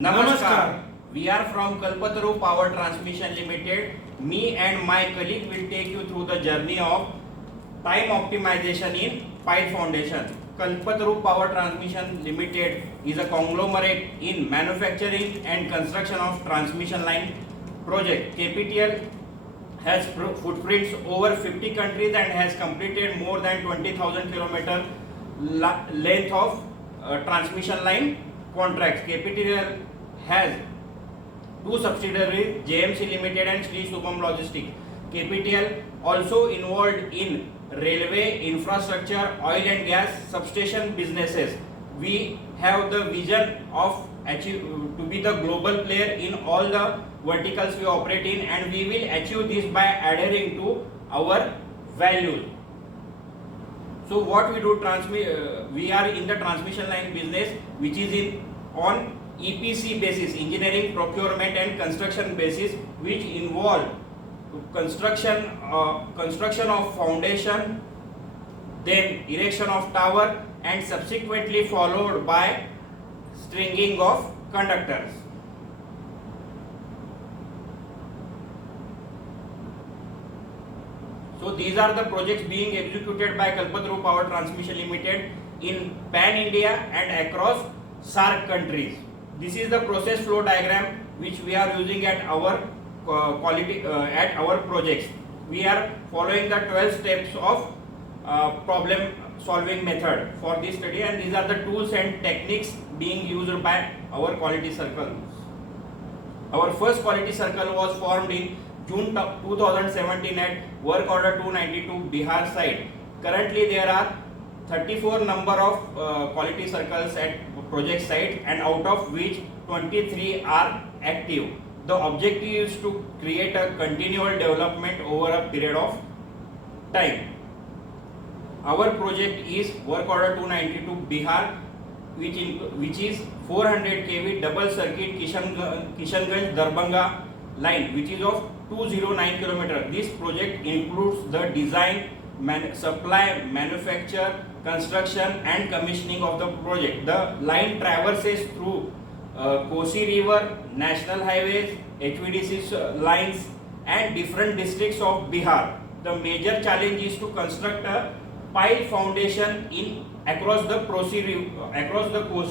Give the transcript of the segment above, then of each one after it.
Namaskar. We are from Kalpataru Power Transmission Limited. Me and my colleague will take you through the journey of time optimization in pile foundation. Kalpataru Power Transmission Limited is a conglomerate in manufacturing and construction of transmission line project. KPTL has footprints over 50 countries and has completed more than 20,000 kilometer length of transmission line contracts. KPTL has two subsidiaries, JMC Limited and Sri Shubham Logistics. KPTL also involved in railway, infrastructure, oil and gas, substation businesses. We have the vision of to be the global player in all the verticals we operate in, and we will achieve this by adhering to our values. So what we do, we are in the transmission line business, which is on EPC basis, engineering, procurement and construction basis, which involve construction of foundation, then erection of tower, and subsequently followed by stringing of conductors. So these are the projects being executed by Kalpataru Power Transmission Limited in Pan India and across SAARC countries. This is the process flow diagram which we are using at our at our projects. We are following the 12 steps of problem solving method for this study, and these are the tools and techniques being used by our quality circle. Our first quality circle was formed in June 2017 at work order 292 Bihar site. Currently there are 34 number of quality circles at project site, and out of which 23 are active. The objective is to create a continual development over a period of time. Our project is work order 292 Bihar, which is 400 kV double circuit Kishanganj Darbhanga line, which is of 209 km. This project includes the design, supply, manufacture, construction and commissioning of the project. The line traverses through Kosi River, national highways, HVDC lines and different districts of Bihar. The major challenge is to construct a pile foundation across the Kosi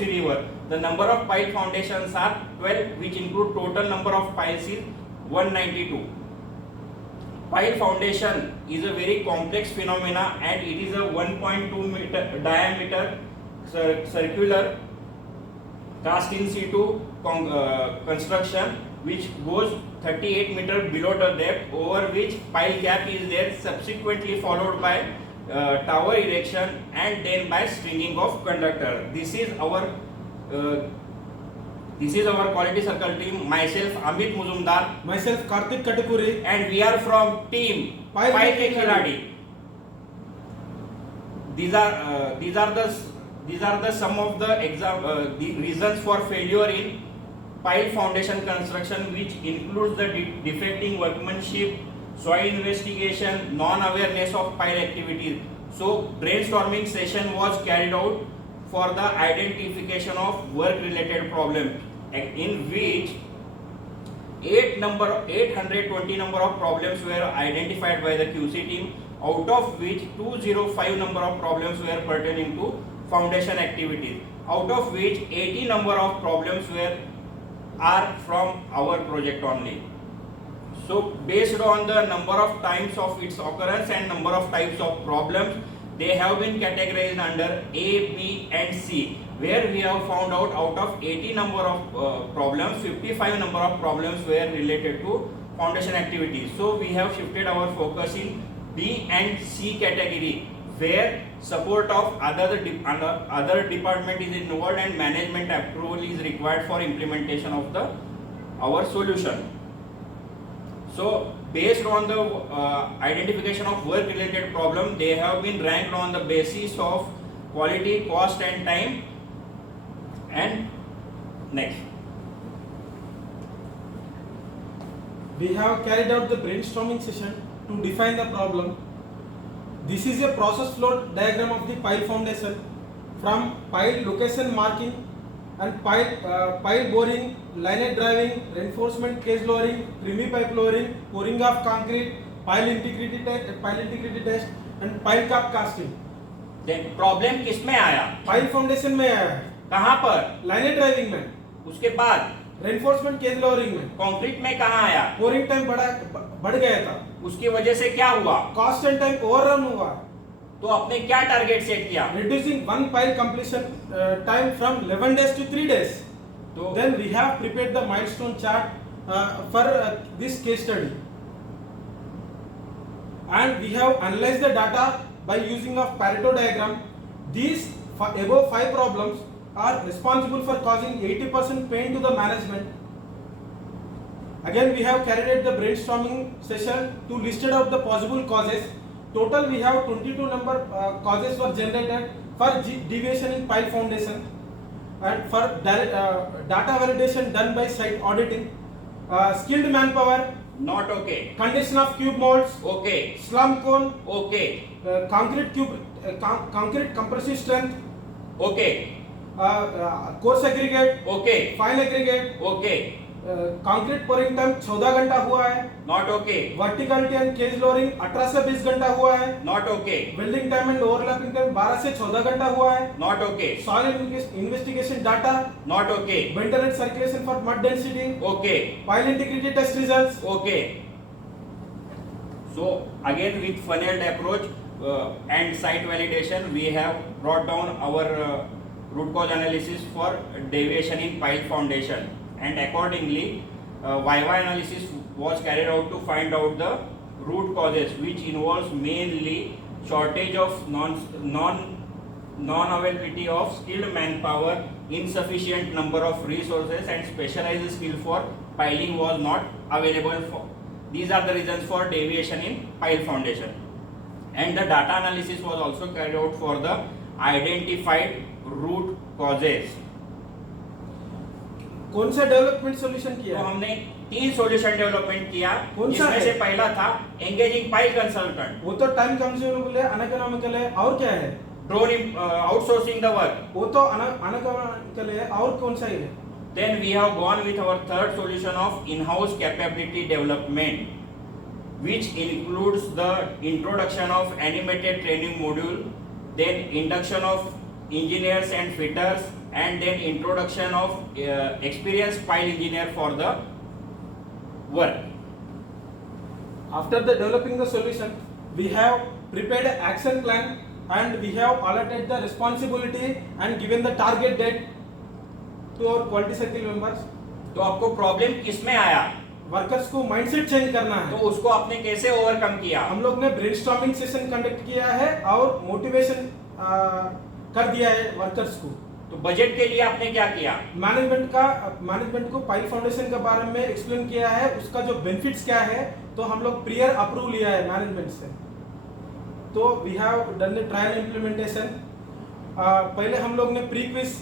River. The number of pile foundations are 12, which include total number of piles is 192. Pile foundation is a very complex phenomena, and it is a 1.2 meter diameter circular cast in situ construction which goes 38 meter below the depth, over which pile cap is there, subsequently followed by tower erection and then by stringing of conductor. This is our quality circle team. Myself Amit Muzumdar, myself Karthik Katakuri, and we are from team Pile Ke Khiladi. These are the some of the reasons for failure in pile foundation construction, which includes the defecting workmanship, soil investigation, non-awareness of pile activities. So brainstorming session was carried out for the identification of work-related problems, in which 820 number of problems were identified by the QC team, out of which 205 number of problems were pertaining to foundation activities, out of which 80 number of problems are from our project only. So based on the number of times of its occurrence and number of types of problems, they have been categorized under A, B and C, where we have found out of 80 number of problems, 55 number of problems were related to foundation activities. So we have shifted our focus in B and C category, where support of other department is involved and management approval is required for implementation of our solution. So based on the identification of work related problem, they have been ranked on the basis of quality, cost and time. And next, we have carried out the brainstorming session to define the problem. This is a process flow diagram of the pile foundation from pile location marking and pile boring, linear driving, reinforcement cage lowering, creamy pipe lowering, pouring of concrete, pile integrity test and pile cap casting. Then problem किस में आया? Pile foundation में आया है, कहाँ पर? Liner driving में, उसके बाद रेनफोर्समेंट केज लोअरिंग में, कंक्रीट में कहाँ आया? पोरिंग टाइम बढ़ गया था, उसकी वजह से क्या हुआ? कॉस्ट एंड टाइम ओवररन हुआ. तो आपने क्या टारगेट सेट किया? Reducing one pile completion time from 11 days to 3 days. तो Then we have prepared the milestone chart for this case study. And we have analyzed the data by using of Pareto diagram. These above 5 problems are responsible for causing 80% pain to the management. Again, we have carried out the brainstorming session to listed out the possible causes. Total we have 22 number causes were generated for deviation in pile foundation, and for data validation done by site auditing, skilled manpower, not okay. condition of cube molds, okay. slum cone, okay. concrete compressive strength, okay. coarse aggregate, okay. fine aggregate, okay. concrete pouring time 14 घंटा हुआ है, not okay. verticality and cage lowering 18 से 20 घंटा हुआ है, not okay. welding time and overlapping time 12 से 14 घंटा हुआ है, not okay. soil investigation data, not okay. bentonite circulation for mud density, okay. pile integrity test results. Okay. So again with funneled approach and site validation, we have brought down our root cause analysis for deviation in pile foundation, and accordingly Viva analysis was carried out to find out the root causes, which involves mainly shortage of non-availability of skilled manpower, insufficient number of resources, and specialized skill for piling was not available for. These are the reasons for deviation in pile foundation. And the data analysis was also carried out for the identified root causes. कौन सा development solution तो किया? हमने 3 solution development किया, कौन सा जिसमें है? से पहला था एंगेजिंग पाइल कंसल्टेंट, वो तो टाइम कंज्यूमेबल है, अनइकोनॉमिकल है, और क्या है? Drone outsourcing the work. वो तो अनइकोनॉमिकल है, और कौन सा है? Then we have gone with our third solution of in-house capability development, which includes the introduction of animated training module, then induction of engineers and fitters, and then introduction of experienced pile engineer for the work. After the developing the solution, we have prepared an action plan, and we have allotted the responsibility and given the target date to our quality circle members. तो आपको problem किस में आया? Workers को mindset change करना तो है. उसको आपने कैसे ओवरकम किया? हम लोग ने ब्रेनस्टॉर्मिंग सेशन कंडक्ट किया है और मोटिवेशन कर दिया है वर्कर्स को. तो बजट के लिए आपने क्या किया? मैनेजमेंट को पाइल फाउंडेशन के बारे में एक्सप्लेन किया है, उसका जो बेनिफिट्स क्या है, तो हम लोग प्रियर अप्रूव लिया है मैनेजमेंट से. तो we have done a trial implementation. पहले हम लोग ने प्री क्विज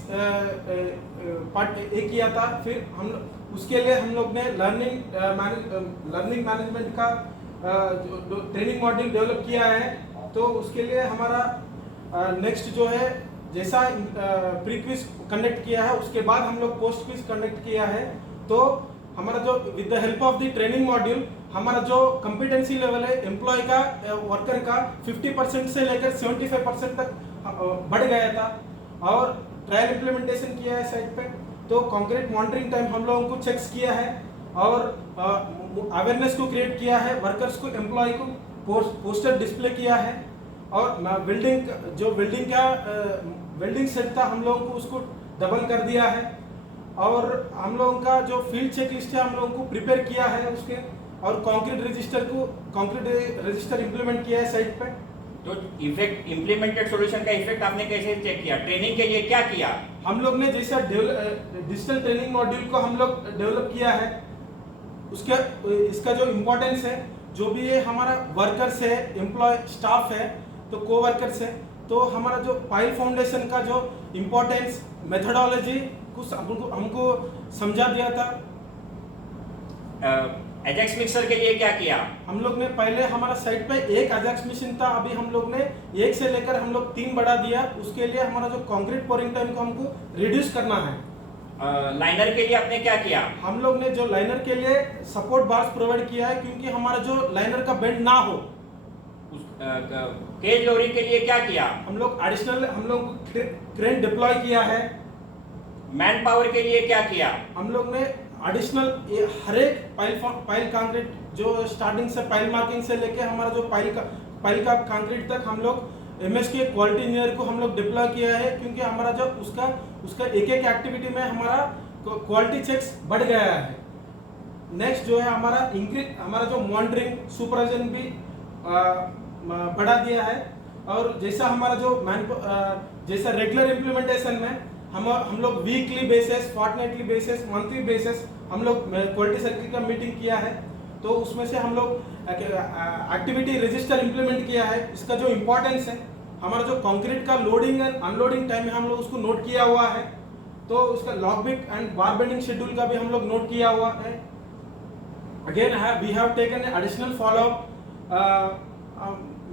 पार्ट ए किया था, फिर हम उसके लिए हम लोग ने लर्निंग मैनेजमेंट का जो ट्रेनिंग मॉड्यूल डेवलप किया है. तो उसके लिए हमारा नेक्स्ट जो है, जैसा प्री क्विज कंडक्ट किया है उसके बाद हम लोग पोस्ट क्विज कंडक्ट किया है. तो हमारा जो with the help of the training module हमारा जो कॉम्पिटेंसी लेवल है एम्प्लॉय का, वर्कर का 50% से लेकर 75% तक बढ़ गया था. और ट्रायल इम्प्लीमेंटेशन किया है साइट पे. तो कंक्रीट मॉनिटरिंग टाइम हम लोगों को चेक्स किया है और अवेयरनेस को क्रिएट किया है, वर्कर्स को, एम्प्लॉय को पोस्टर डिस्प्ले किया है. और वेल्डिंग सेट था हम लोगों को उसको डबल कर दिया है. और हम लोगों का जो फील्ड चेक लिस्ट है हम लोगों को प्रिपेयर किया है उसके, और कंक्रीट रजिस्टर इंप्लीमेंट किया है साइट पे. तो इफेक्ट इम्प्लीमेंटेड सॉल्यूशन का इफेक्ट आपने कैसे चेक किया? ट्रेनिंग के लिए क्या किया? हम लोग ने जैसा डिजिटल ट्रेनिंग मॉड्यूल को हम लोग डेवलप किया है, उसका इसका जो इम्पोर्टेंस है, जो भी ये हमारा वर्कर्स है, एम्प्लॉय स्टाफ है, तो को वर्कर्स है, तो हमारा जो पाइल फाउंडेशन का जो इम्पोर्टेंस, मेथडोलॉजी कुछ हमको समझा दिया था. एजेक्स मिक्सर के लिए क्या किया? हम लोग ने पहले हमारा साइट पे एक एजेक्स मशीन था, अभी हम लोग ने 1 से लेकर हम लोग 3 बढ़ा दिया. उसके लिए हमारा जो कंक्रीट पोरिंग टाइम को हमको रिड्यूस करना है, लाइनर के लिए आपने क्या किया? हम लोग ने जो लाइनर के लिए सपोर्ट बार्स प्रोवाइड किया है, क्योंकि हमारा जो लाइनर का बेंड ना हो। केज लोरी के लिए क्या किया? हम लोग क्रेन डिप्लॉय किया है। मैन पावर के लिए क्या किया? हम लोग ने एडिशनल हर एक पाइल कंक्रीट, जो स्टार्टिंग से पाइल मार्किंग से लेके हमारा जो पाइल का कंक्रीट तक हम लोग MSK क्वालिटी इंजीनियर को हम लोग डिप्लॉय किया है, क्योंकि हमारा जो उसका एक एक एक्टिविटी में हमारा क्वालिटी चेक्स बढ़ गया है। नेक्स्ट जो है हमारा जो मॉनिटरिंग सुपरविजन भी बढ़ा दिया है। और जैसा हमारा जो जैसा रेगुलर इम्प्लीमेंटेशन में हम लोग weekly basis, fortnightly basis, monthly basis हम लोग क्वालिटी सर्किल का मीटिंग किया है। तो उसमें से हम लोग एक्टिविटी रजिस्टर इंप्लीमेंट किया है। इसका जो इम्पोर्टेंस है, हमारा जो कंक्रीट का लोडिंग एंड अनलोडिंग टाइम है हम लोग उसको नोट किया हुआ है। तो उसका logbook and bar bending schedule का भी हम लोग नोट किया हुआ है। Again we have taken additional followup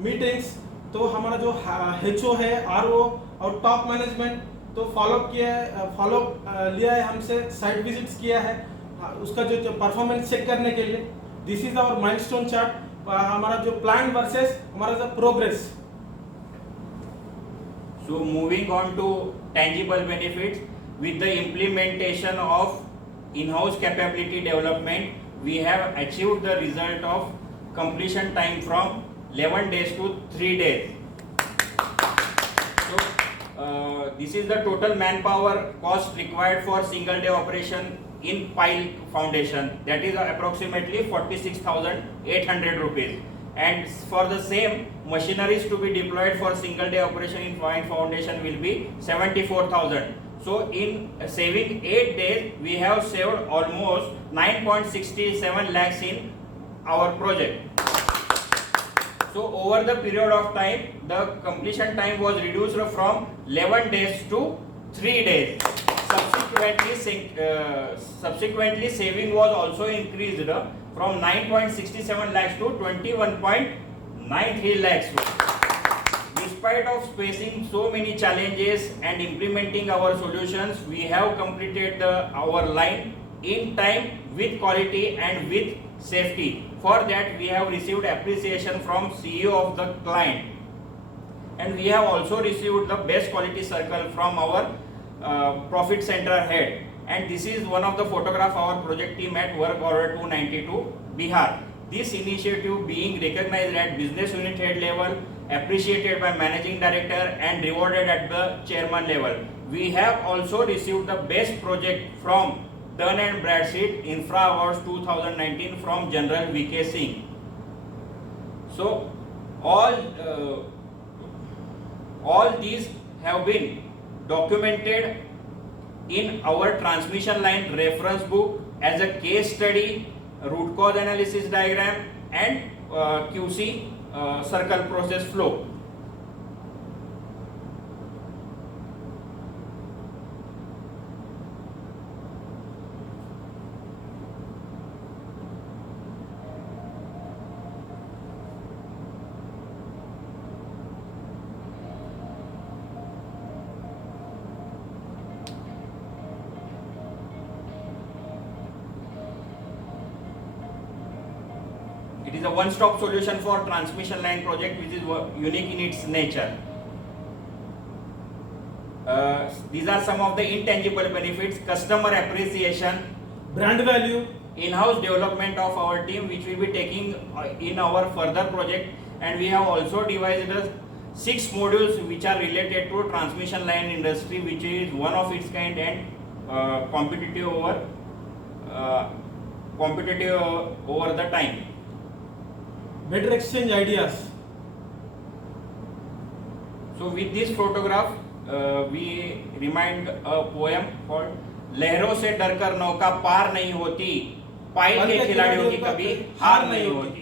meetings. तो हमारा जो HO है, RO और टॉप मैनेजमेंट तो फॉलोअप लिया है हमसे, साइट विजिट्स किया है उसका जो परफॉर्मेंस चेक करने के लिए। This is our milestone chart, हमारा जो प्लान वर्सेस हमारा जो progress. So moving on to tangible benefits, with the implementation of in-house capability development, we have achieved the result of completion time from 11 days to 3 days. So this is the total manpower cost required for single day operation in pile foundation, that is approximately 46,800 rupees. And for the same, machineries to be deployed for single day operation in pile foundation will be 74,000. So in saving 8 days, we have saved almost 9.67 lakhs in our project. So over the period of time, the completion time was reduced from 11 days to 3 days. Subsequently, saving was also increased from 9.67 lakhs to 21.93 lakhs. Despite of facing so many challenges and implementing our solutions, we have completed our line in time, with quality and with safety. For that, we have received appreciation from CEO of the client, and we have also received the best quality circle from our profit center head. And this is one of the photograph our project team at work order 292 Bihar. This initiative being recognized at business unit head level, appreciated by managing director and rewarded at the chairman level. We have also received the best project from Dun and Bradstreet Infra Awards 2019 from General VK Singh. So all these have been documented in our transmission line reference book as a case study, root cause analysis diagram, and QC circle process flow. It is a one-stop solution for transmission line project, which is unique in its nature. These are some of the intangible benefits: customer appreciation, brand value, in-house development of our team, which we will be taking in our further project. And we have also devised 6 modules which are related to transmission line industry, which is one of its kind and competitive over the time. Better exchange ideas. So with this photograph, we remind a poem called लहरों से डरकर नौका पार नहीं होती, pile के खिलाड़ियों की कभी हार नहीं होती.